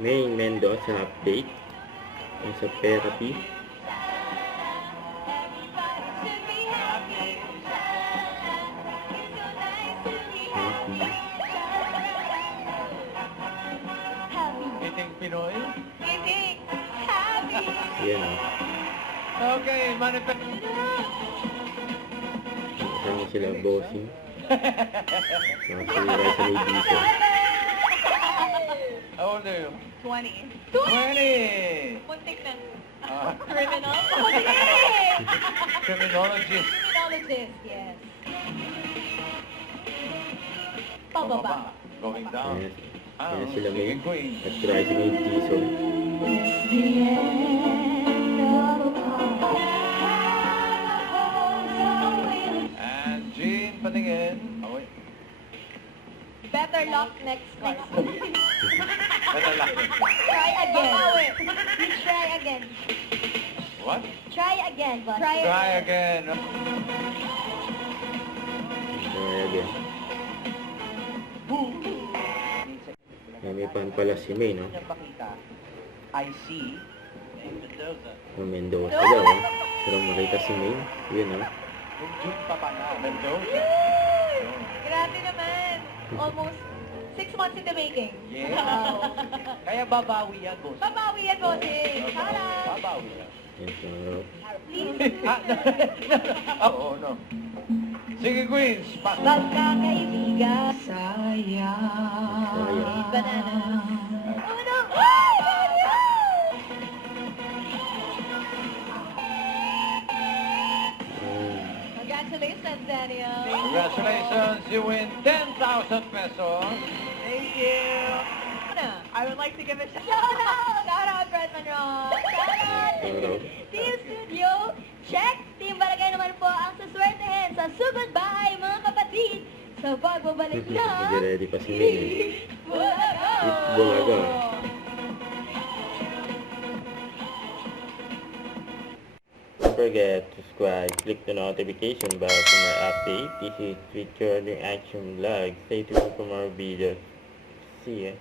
May Mendoza update sa therapy. Kiting Pinoy? Kiting happy. Yan o. Okay, manifest. Kasama sila bossing. Nakasira sa may dito. How old are you? 20. 20! Muntik na. Ah. Criminal? Muntik! Criminologist. Criminologist, yes. Pababa. Going down. Ayan, Ah, ayan sila sige, may Queen. at tricycle diesel. And Jean, patingin. Oh, wait. Better luck next time. Better luck. Try again. Try again. What? Try again, boss. Try Try again. Kaya again. May pan pala si May, no? I see. Mendoza daw, eh. Sarang makita si May. Yun, no? Yung June pa pala. Mendoza. Grabe naman. Almost 6 months in the making. Yeah. Kaya babawi yan, boss. Babawi yan, bossing. Para. Babawi yan. Yan, so, Please. Oo, no. Sige, Queens. Pagkakaibigan. sayang. Banana. Oh no! Ay! Daniel! Congratulations, Daniel. Congratulations, you win 10,000 pesos. Thank you. I would like to give a shout out. Shout out, Fred Monroe. Shout out. Team Studio. Check. Team Barangay naman po ang suswertehin sa sugod bahay, mga kapatid. Sa pagbabalik na. Hindi ready pa si May, eh. Bulaga. It's Bulaga. Don't forget to subscribe, click the notification bell for more updates. This is Victor Action Vlog. Stay tuned for more videos. See ya.